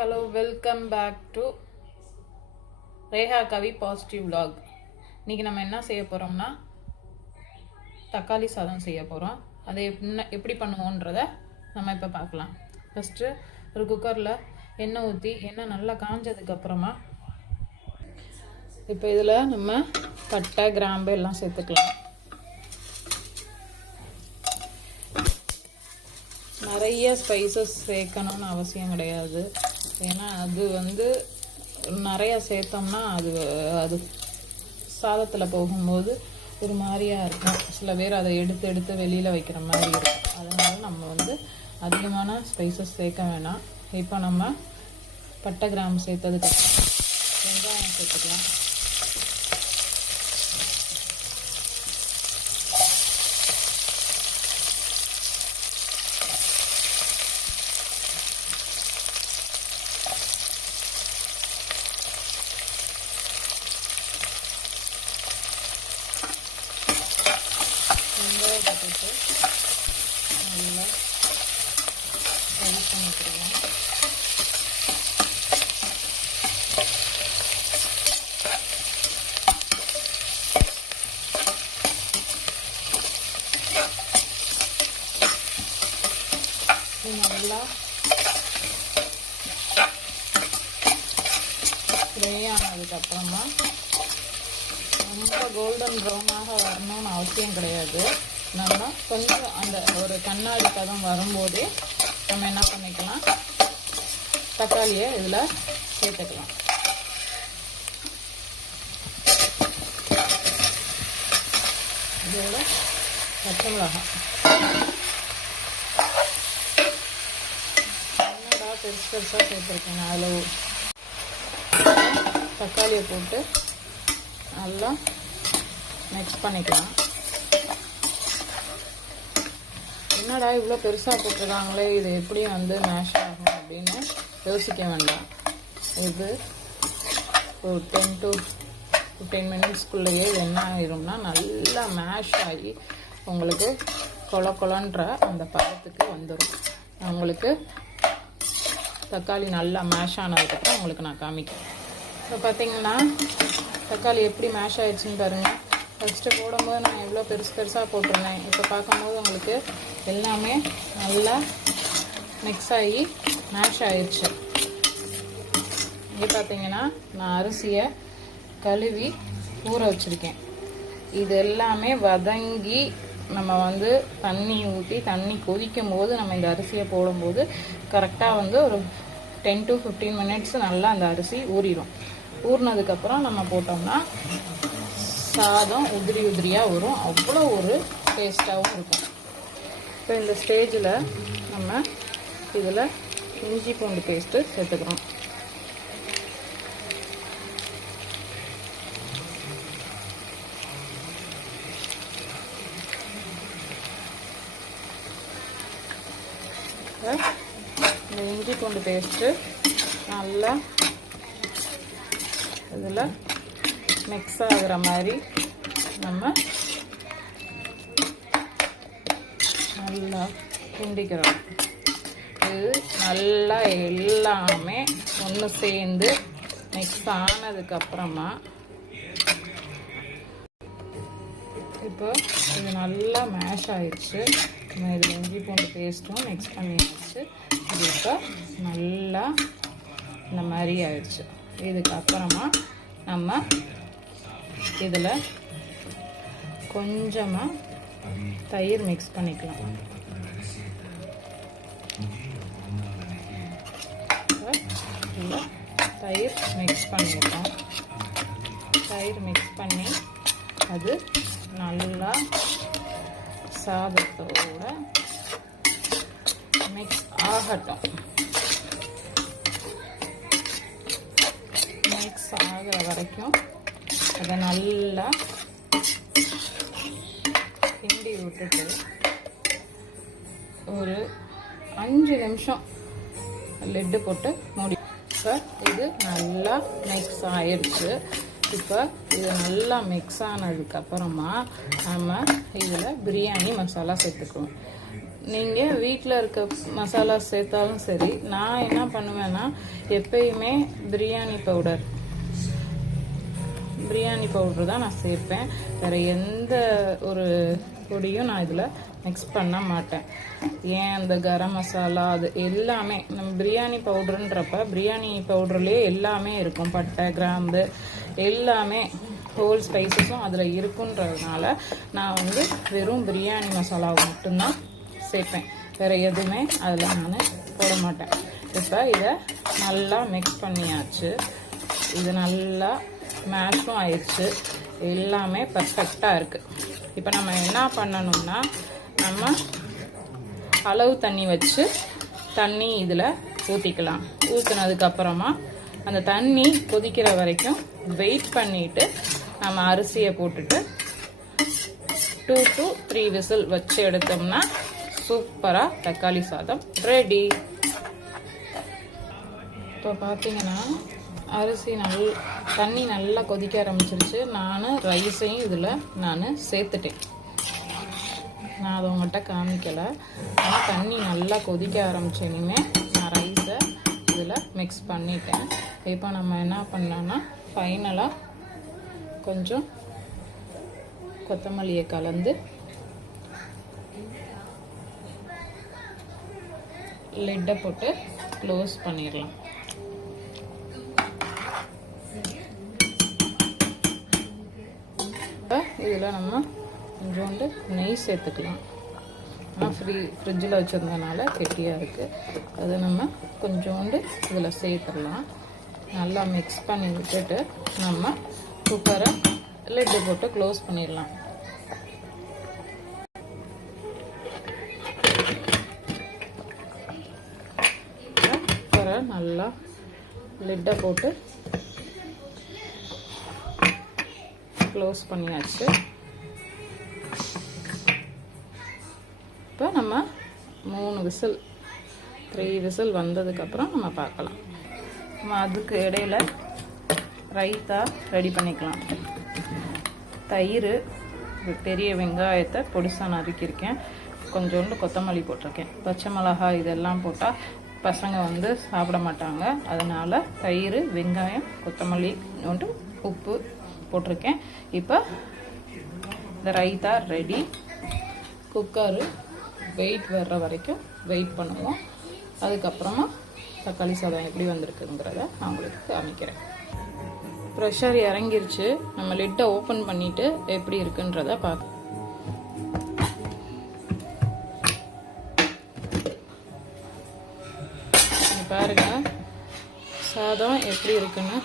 hello, welcome back to Reha Kavi Positive Vlog. இன்னைக்கு நம்ம என்ன செய்ய போறோம்னா தக்காளி சாதம் செய்ய போறோம். அதை எப்படி பண்ணுவோம்ன்றத நம்ம இப்ப பார்க்கலாம். ஃபர்ஸ்ட் ஒரு குக்கர்ல எண்ணெய் ஊத்தி எண்ணெய் நல்லா காஞ்சதுக்கு அப்புறமா இப்போ இதுல நம்ம பட்டை கிராம்பு எல்லாம் சேர்த்துக்கலாம். நிறைய ஸ்பைசஸ் சேர்க்கணும்னு அவசியம் கிடையாது. ஏன்னா அது நிறைய சேர்த்தோம்னா அது சாதத்தில் போகும்போது ஒரு மாதிரியாக இருக்கும். சில பேர் அதை எடுத்து வெளியில் வைக்கிற மாதிரி இருக்கும். அதனால நம்ம அதிகமான ஸ்பைசஸ் சேர்க்க வேணாம். இப்போ நம்ம பட்டை கிராம்பு சேர்த்ததுக்கு வெங்காயம் சேர்த்துக்கலாம். வெங்காயத்தை போட்டு நல்லா ஃப்ரை பண்ணிக்கிறோம். நல்லா ஃப்ரை ஆனதுக்கப்புறமா ரொம்ப கோல்டன் ப்ரௌனாக வரணும்னு அவசியம் கிடையாது. நம்ம கொஞ்சம் அந்த ஒரு கண்ணாடி பதம் வரும்போதே நம்ம என்ன பண்ணிக்கலாம், தக்காளியை இதில் சேர்த்துக்கலாம். இதோட பச்சை மிளகாய் என்னடா பெருசாக சேர்த்துருக்கேன். அதில் தக்காளியை போட்டு நல்லா மிக்ஸ் பண்ணிக்கலாம். என்னடா இவ்வளோ பெருசாக போட்டுருக்காங்களே, இது எப்படி மேஷ் ஆகும் அப்படின்னு யோசிக்க வேண்டாம். இது ஒரு 10 to 15 மினிட்ஸ்க்குள்ளேயே என்ன ஆகிரும்னா நல்லா மேஷ் ஆகி உங்களுக்கு கொலன்ற அந்த பதத்துக்கு வந்துடும். உங்களுக்கு தக்காளி நல்லா மேஷ் ஆனதுக்கப்புறம் உங்களுக்கு நான் காமிக்கிறேன். இப்போ பார்த்தீங்கன்னா தக்காளி எப்படி மேஷ் ஆயிடுச்சுன்னு பாருங்கள். ஃபஸ்ட்டு போடும்போது நான் எவ்வளோ பெருசாக போட்டிருந்தேன். இப்போ பார்க்கும்போது உங்களுக்கு எல்லாமே நல்லா மிக்ஸ் ஆகி மேஷ் ஆயிடுச்சு. இங்கே பார்த்தீங்கன்னா நான் அரிசியை கழுவி ஊற வச்சுருக்கேன். இது எல்லாமே வதங்கி நம்ம தண்ணி ஊற்றி தண்ணி கொதிக்கும் போது நம்ம இந்த அரிசியை போடும்போது கரெக்டாக ஒரு 10 to 15 மினிட்ஸ் நல்லா அந்த அரிசி ஊறிடும். ஊறினதுக்கப்புறம் நம்ம போட்டோம்னா சாதம் உதிரியாக வரும். அவ்வளோ ஒரு டேஸ்ட்டாகவும் இருக்கும். இப்போ இந்த ஸ்டேஜில் நம்ம இதில் இஞ்சி பூண்டு பேஸ்ட்டு சேர்த்துக்கிறோம். இந்த இஞ்சி பூண்டு பேஸ்ட்டு நல்லா இதில் மிக்ஸ் ஆகிற மாதிரி நம்ம நல்லா கிண்டிக்கிறோம். இது நல்லா எல்லாமே ஒன்று சேர்ந்து மிக்ஸ் ஆனதுக்கப்புறமா இப்போ இது நல்லா மேஷ் ஆயிடுச்சு. நம்ம இதில் இஞ்சி பூண்டு பேஸ்ட்டும் மிக்ஸ் பண்ணிடுச்சு. இது இப்போ நல்லா இந்த மாதிரி ஆயிடுச்சு. இதுக்கப்புறமா நம்ம இதில் கொஞ்சமாக தயிர் மிக்ஸ் பண்ணிக்கலாம். இதில் தயிர் மிக்ஸ் பண்ணிக்கலாம். தயிர் மிக்ஸ் பண்ணி அது நல்லா சாதத்தோட மிக்ஸ் ஆகட்டும். மிக்ஸ் ஆகிற வரைக்கும் அதை நல்லா கிண்டி விட்டுட்டு ஒரு 5 நிமிஷம் லிட்டு போட்டு மூடி. இப்போ இது நல்லா மிக்ஸ் ஆயிடுச்சு. இப்போ இது நல்லா மிக்ஸ் ஆனதுக்கப்புறமா நம்ம இதில் பிரியாணி மசாலா சேர்த்துக்குவோம். நீங்கள் வீட்டில் இருக்க மசாலா சேர்த்தாலும் சரி, நான் என்ன பண்ணுவேன்னா எப்பயுமே பிரியாணி பவுடர் தான் நான் சேர்ப்பேன். வேறு எந்த ஒரு பொடியும் நான் இதில் மிக்ஸ் பண்ண மாட்டேன். ஏன் அந்த கரம் மசாலா அது எல்லாமே நம்ம பிரியாணி பவுடருன்றப்ப பிரியாணி பவுடர்லேயே எல்லாமே இருக்கும். பட்டை, கிராம்பு எல்லாமே ஹோல் ஸ்பைசஸும் அதில் இருக்குன்றதுனால நான் வந்து வெறும் பிரியாணி மசாலாவை மட்டும்தான் சேர்ப்பேன். வேறு எதுவுமே அதில் நான் போட மாட்டேன். இப்போ இதை நல்லா மிக்ஸ் பண்ணியாச்சு. இது நல்லா மேஷும் ஆயிடுச்சு. எல்லாமே பர்ஃபெக்டாக இருக்குது. இப்போ நம்ம என்ன பண்ணணும்னா, நம்ம அளவு தண்ணி வச்சு தண்ணி இதில் ஊற்றிக்கலாம். ஊற்றினதுக்கப்புறமா அந்த தண்ணி கொதிக்கிற வரைக்கும் வெயிட் பண்ணிவிட்டு நம்ம அரிசியை போட்டுட்டு 2 to 3 விசில் வச்சு எடுத்தோம்னா சூப்பராக தக்காளி சாதம் ரெடி. இப்போ பார்த்தீங்கன்னா அரிசி தண்ணி நல்லா கொதிக்க ஆரம்பிச்சிருச்சு. நான் ரைஸையும் இதில் நான் சேர்த்துட்டேன். நான் அதை உங்கள்கிட்ட காமிக்கலை. ஆனால் தண்ணி நல்லா கொதிக்க ஆரம்பிச்சோன்னே நான் ரைஸை இதில் மிக்ஸ் பண்ணிட்டேன். இப்போ நம்ம என்ன பண்ணலான்னா ஃபைனலாக கொஞ்சம் கொத்தமல்லியை கலந்து லிட்டை போட்டு க்ளோஸ் பண்ணிடலாம். இதில் நம்ம கொஞ்சோண்டு நெய் சேர்த்துக்கலாம். ஆனால் ஃப்ரிட்ஜில் வச்சுருந்தனால கெட்டியாக இருக்குது. அது நம்ம கொஞ்சோண்டு இதில் சேர்த்துடலாம். நல்லா மிக்ஸ் பண்ணி விட்டுட்டு நம்ம குக்கரை லிட்டு போட்டு க்ளோஸ் பண்ணிடலாம். குக்கரை நல்லா லிட்டை போட்டு க்ளோஸ் பண்ணியாச்சு. இப்போ நம்ம 3 விசில் வந்ததுக்கப்புறம் நம்ம பார்க்கலாம். நம்ம அதுக்கு இடையில ரைத்தா ரெடி பண்ணிக்கலாம். தயிர், பெரிய வெங்காயத்தை பொடிசாக நறுக்கியிருக்கேன், கொஞ்சோண்டு கொத்தமல்லி போட்டிருக்கேன், பச்சை மிளகாய் இதெல்லாம் போட்டால் பசங்க வந்து சாப்பிட மாட்டாங்க. அதனால் தயிர், வெங்காயம், கொத்தமல்லி, உப்பு போட்டிருக்கேன். இப்போ இந்த ரைத்தா ரெடி. குக்கரு வெயிட் வர்ற வரைக்கும் வெயிட் பண்ணுவோம். அதுக்கப்புறமா தக்காளி சாதம் எப்படி வந்திருக்குங்கிறத நான் உங்களுக்கு காமிக்கிறேன். ப்ரெஷர் இறங்கிருச்சு. நம்ம லிட்டை ஓப்பன் பண்ணிவிட்டு எப்படி இருக்குன்றத பார்க்க பாருங்க சாதம் எப்படி இருக்குன்னு.